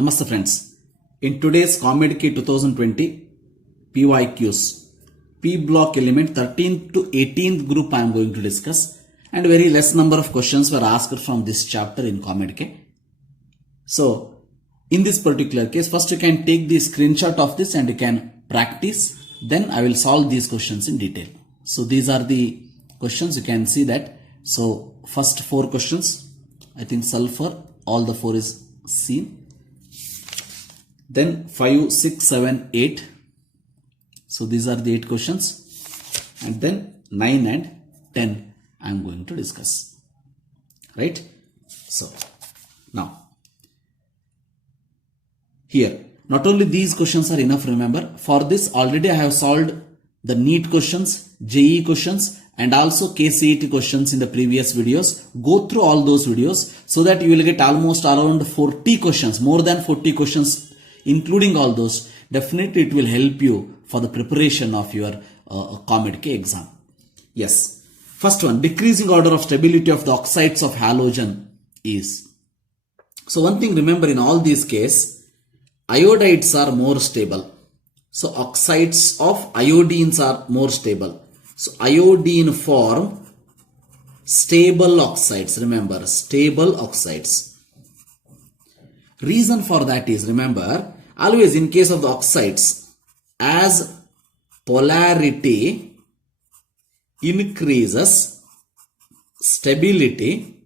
Namaste friends. In today's ComEdKey 2020 PYQs, P block element 13th to 18th group I am going to discuss, and very less number of questions were asked from this chapter in ComEdKey. So in this particular case, first you can take the screenshot of this and you can practice, then I will solve these questions in detail. So these are the questions, you can see that. So first 4 questions, I think sulfur, all the 4 is seen. Then 5, 6, 7, 8. So these are the 8 questions. And then 9 and 10 I am going to discuss. Right? So now here, not only these questions are enough, remember, for this already I have solved the NEET questions, JEE questions, and also KCET questions in the previous videos. Go through all those videos so that you will get almost around 40 questions, more than 40 questions, including all those. Definitely it will help you for the preparation of your ComEdKey exam. Yes. First one, decreasing order of stability of the oxides of halogen is. So one thing remember, in all these cases, iodides are more stable. So oxides of iodines are more stable. So iodine form stable oxides. Remember, stable oxides. Reason for that is, remember, always in case of the oxides, as polarity increases, stability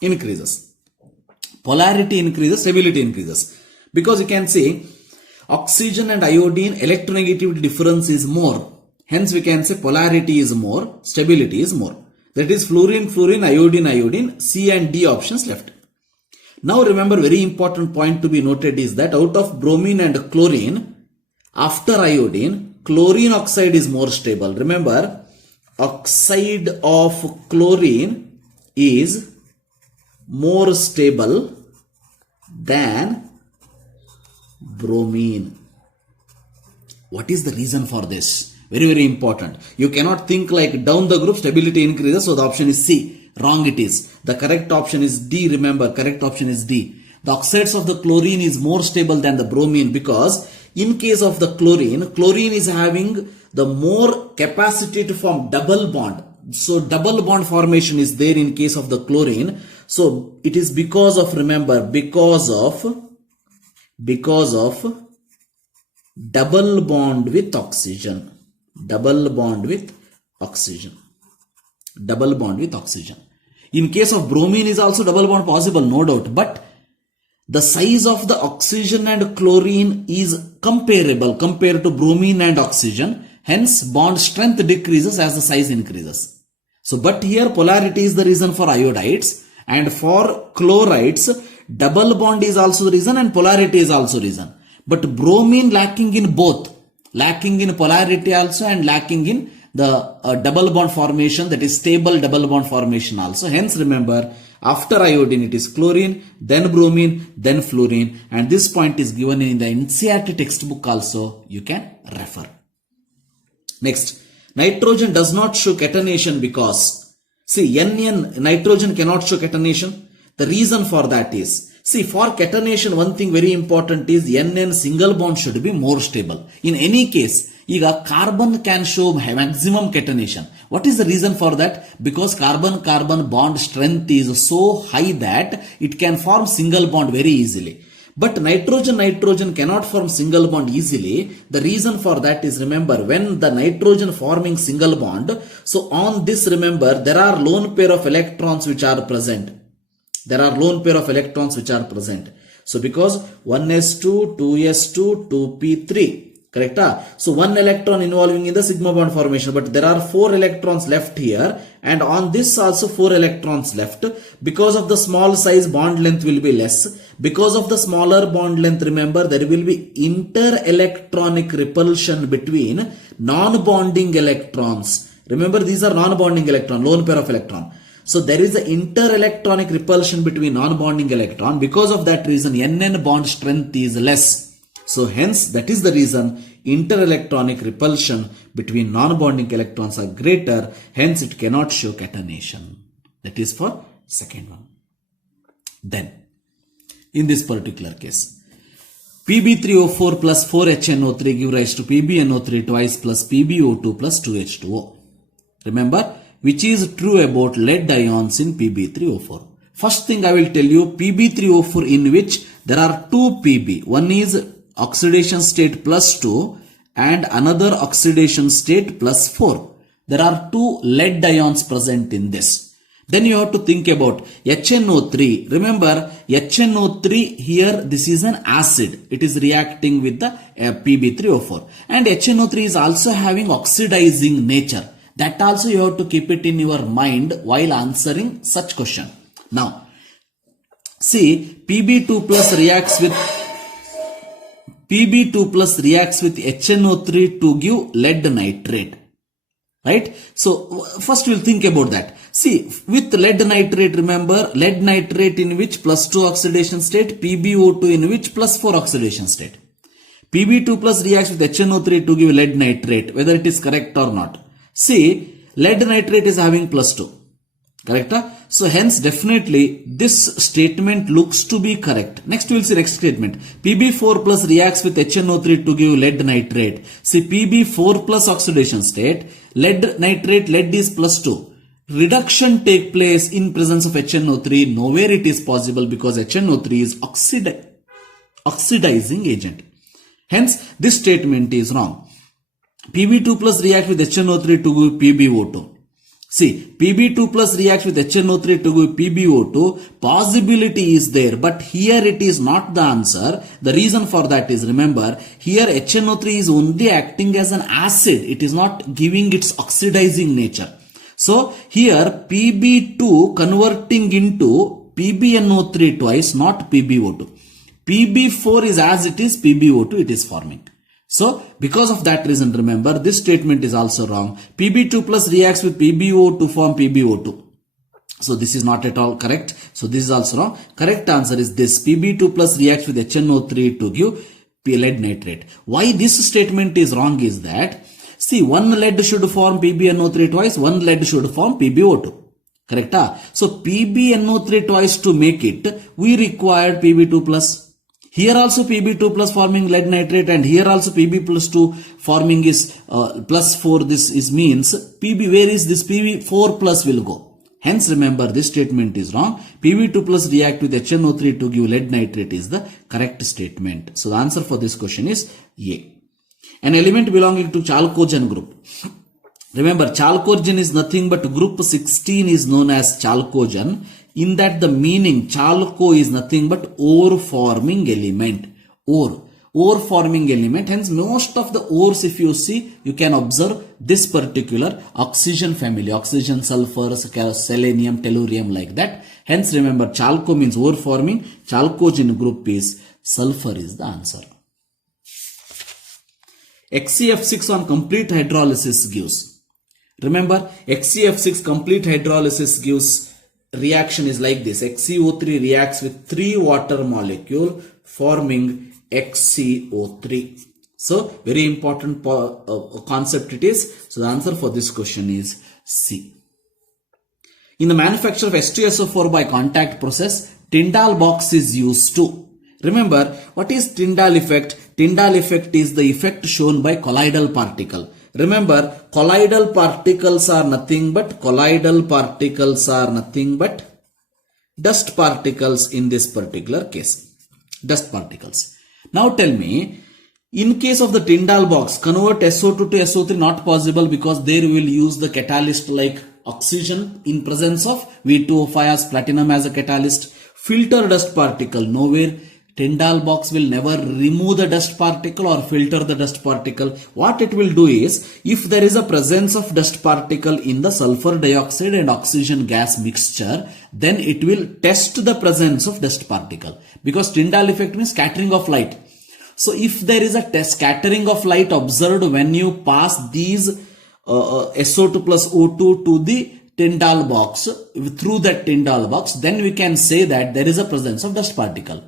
increases. Polarity increases, stability increases. Because you can see oxygen and iodine electronegativity difference is more. Hence we can say polarity is more, stability is more. That is fluorine, fluorine, iodine, iodine, C and D options left. Now remember, very important point to be noted is that out of bromine and chlorine, after iodine, chlorine oxide is more stable. Remember, oxide of chlorine is more stable than bromine. What is the reason for this? Very, very important. You cannot think like down the group stability increases, so the option is C. Wrong it is. The correct option is D. Remember, correct option is D. The oxides of the chlorine is more stable than the bromine, because in case of the chlorine, chlorine is having the more capacity to form double bond. So double bond formation is there in case of the chlorine. So it is because of, remember, because of double bond with oxygen. Double bond with oxygen. Double bond with oxygen. In case of bromine is also double bond possible, no doubt, but the size of the oxygen and chlorine is comparable compared to bromine and oxygen. Hence bond strength decreases as the size increases. So but here polarity is the reason for iodides, and for chlorides double bond is also the reason and polarity is also reason. But bromine lacking in both, lacking in polarity also and lacking in the double bond formation, that is stable double bond formation also. Hence remember, after iodine it is chlorine, then bromine, then fluorine, and this point is given in the NCERT textbook also. You can refer. Next, nitrogen does not show catenation because, see, NN, nitrogen cannot show catenation. The reason for that is, see, for catenation, one thing very important is NN single bond should be more stable. In any case, carbon can show maximum catenation. What is the reason for that? Because carbon-carbon bond strength is so high that it can form single bond very easily. But nitrogen cannot form single bond easily. The reason for that is, remember, when the nitrogen forming single bond, so on this, remember, there are lone pair of electrons which are present. There are lone pair of electrons which are present. So because 1s2, 2s2, 2p3. Correct? So one electron involving in the sigma bond formation, but there are 4 electrons left here, and on this also 4 electrons left. Because of the small size, bond length will be less. Because of the smaller bond length, remember, there will be inter-electronic repulsion between non-bonding electrons. Remember, these are non-bonding electron, lone pair of electron. So there is an inter-electronic repulsion between non-bonding electron. Because of that reason, NN bond strength is less. So hence that is the reason inter-electronic repulsion between non-bonding electrons are greater. Hence it cannot show catenation. That is for second one. Then in this particular case. Pb3O4 plus 4HNO3 give rise to PbNO3 twice plus PbO2 plus 2H2O. Remember, which is true about lead ions in Pb3O4. First thing I will tell you, Pb3O4 in which there are two Pb. One is oxidation state plus 2 and another oxidation state plus 4. There are two lead ions present in this. Then you have to think about HNO3. Remember, HNO3 here, this is an acid. It is reacting with the Pb3O4. And HNO3 is also having oxidizing nature. That also you have to keep it in your mind while answering such question. Now, see, Pb2 plus reacts with HNO3 to give lead nitrate. Right? So, first we'll think about that. See, with lead nitrate, remember, lead nitrate in which plus 2 oxidation state, PbO2 in which plus 4 oxidation state. Pb2 plus reacts with HNO3 to give lead nitrate, whether it is correct or not. See, lead nitrate is having plus 2. Correct? So hence definitely this statement looks to be correct. Next we will see next statement. Pb4 plus reacts with HNO3 to give lead nitrate. See, Pb4 plus oxidation state, lead nitrate, lead is plus 2. Reduction take place in presence of HNO3. Nowhere it is possible because HNO3 is oxidizing agent. Hence this statement is wrong. Pb2 plus reacts with HNO3 to give PbO2. See, Pb2 plus reacts with HNO3 to give PbO2. Possibility is there, but here it is not the answer. The reason for that is, remember, here HNO3 is only acting as an acid. It is not giving its oxidizing nature. So, here Pb2 converting into PbNO3 twice, not PbO2. Pb4 is as it is, PbO2 it is forming. So, because of that reason, remember, this statement is also wrong. Pb2 plus reacts with PbO to form PbO2. So, this is not at all correct. So, this is also wrong. Correct answer is this. Pb2 plus reacts with HNO3 to give lead nitrate. Why this statement is wrong is that, see, one lead should form PbNO3 twice, one lead should form PbO2. Correct? So, PbNO3 twice to make it, we required Pb2 plus. Here also Pb2 plus forming lead nitrate, and here also Pb plus 2 forming is plus 4. This is means Pb, where is this Pb4 plus will go. Hence remember, this statement is wrong. Pb2 plus react with HNO3 to give lead nitrate is the correct statement. So the answer for this question is A. An element belonging to chalcogen group. Remember, chalcogen is nothing but group 16 is known as chalcogen. In that the meaning chalco is nothing but ore forming element. Ore forming element. Hence most of the ores, if you see, you can observe this particular oxygen family. Oxygen, sulfur, selenium, tellurium, like that. Hence remember, chalco means ore forming. Chalcogen group is sulfur is the answer. XCF6 on complete hydrolysis gives. Remember, XCF6 complete hydrolysis gives reaction is like this. XCO3 reacts with 3 water molecule forming XCO3. So very important concept it is. So the answer for this question is C. In the manufacture of H2SO4 by contact process, Tyndall box is used to. Remember, what is Tyndall effect? Tyndall effect is the effect shown by colloidal particle. Remember, colloidal particles are nothing but dust particles in this particular case. Dust particles. Now tell me, in case of the Tyndall box, convert SO2 to SO3 not possible because there we will use the catalyst like oxygen in presence of V2O5 as platinum as a catalyst. Filter dust particle, nowhere. Tyndall box will never remove the dust particle or filter the dust particle. What it will do is, if there is a presence of dust particle in the sulfur dioxide and oxygen gas mixture, then it will test the presence of dust particle. Because Tyndall effect means scattering of light. So if there is a scattering of light observed when you pass these SO2 plus O2 to the Tyndall box, through that Tyndall box, then we can say that there is a presence of dust particle.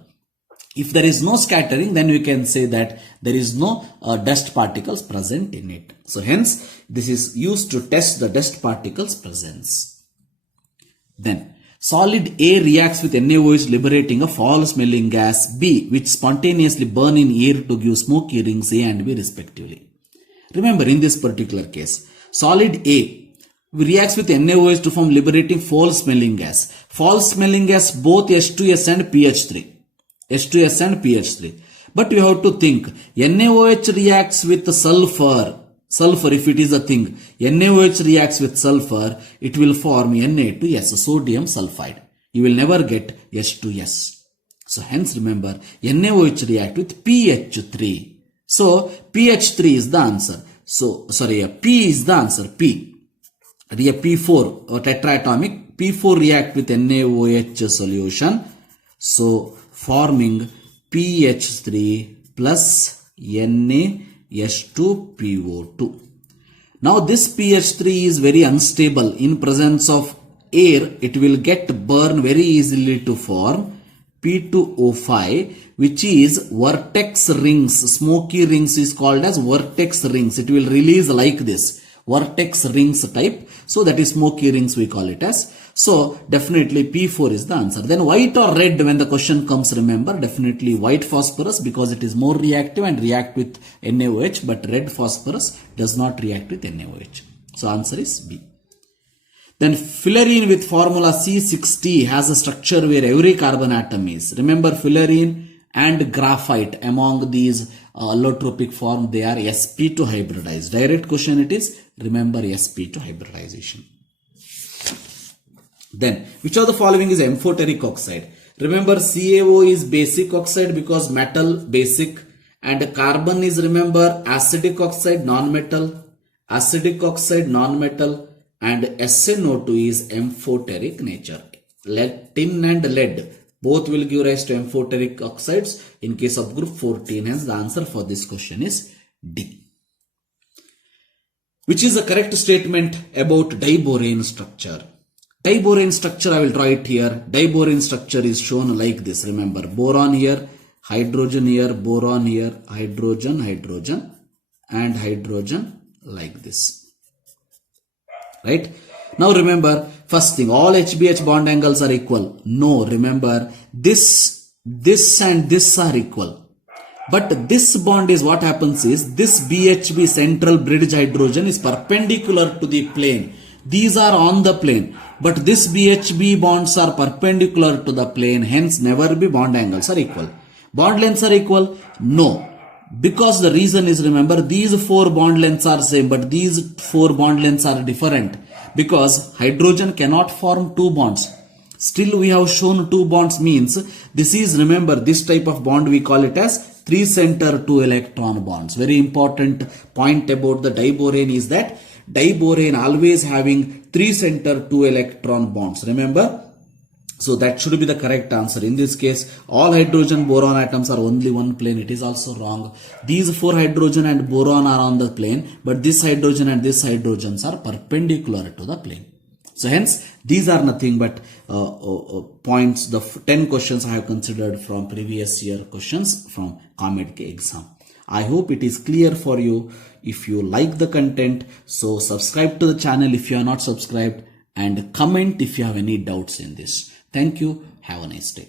If there is no scattering, then we can say that there is no dust particles present in it. So hence, this is used to test the dust particles presence. Then, Solid A reacts with NaOH liberating a foul-smelling gas B, which spontaneously burn in air to give smoky rings A and B respectively. Remember, in this particular case, solid A reacts with NaOH to form liberating foul-smelling gas. Foul-smelling gas both H2S and PH3. H2S and PH3. But you have to think, NaOH reacts with sulfur. Sulfur, if it is a thing, NaOH reacts with sulfur, it will form Na2S, sodium sulfide. You will never get H2S. So hence remember, NaOH react with PH3. So PH3 is the answer. So, sorry, P is the answer, P. P4, tetraatomic, P4 react with NaOH solution. So forming PH3 plus NaH2PO2. Now this PH3 is very unstable. In presence of air, it will get burned very easily to form P2O5, which is vertex rings. Smoky rings is called as vertex rings. It will release like this, vertex rings type. So that is smoky rings we call it as. So definitely P4 is the answer. Then white or red when the question comes, remember, definitely white phosphorus because it is more reactive and react with NaOH, but red phosphorus does not react with NaOH. So answer is B. Then fullerene with formula C60 has a structure where every carbon atom is. Remember, fullerene and graphite, among these allotropic form, they are sp2 hybridized. Direct question it is, remember sp2 hybridization. Then, which of the following is amphoteric oxide? Remember, CaO is basic oxide because metal basic, and carbon is, remember, acidic oxide non-metal, and SnO2 is amphoteric nature. Lead, tin and lead both will give rise to amphoteric oxides in case of group 14. Hence, the answer for this question is D. Which is the correct statement about diborane structure? Diborane structure, I will draw it here. Diborane structure is shown like this. Remember, boron here, hydrogen here, boron here, hydrogen, hydrogen, and hydrogen like this. Right? Now remember, first thing, all HBH bond angles are equal. No, remember, this and this are equal. But this bond is, what happens is, this BHB central bridge hydrogen is perpendicular to the plane. These are on the plane. But this BHB bonds are perpendicular to the plane. Hence, never be bond angles are equal. Bond lengths are equal? No. Because the reason is, remember, these 4 bond lengths are same, but these 4 bond lengths are different. Because hydrogen cannot form 2 bonds. Still we have shown 2 bonds means, this is, remember, this type of bond we call it as 3 center 2 electron bonds. Very important point about the diborane is that diborane always having 3 center 2 electron bonds. Remember? So that should be the correct answer. In this case, all hydrogen boron atoms are only one plane. It is also wrong. These 4 hydrogen and boron are on the plane, but this hydrogen and this hydrogens are perpendicular to the plane. So hence, these are nothing but points, the 10 questions I have considered from previous year questions from COMEDK exam. I hope it is clear for you. If you like the content, so subscribe to the channel if you are not subscribed, and comment if you have any doubts in this. Thank you. Have a nice day.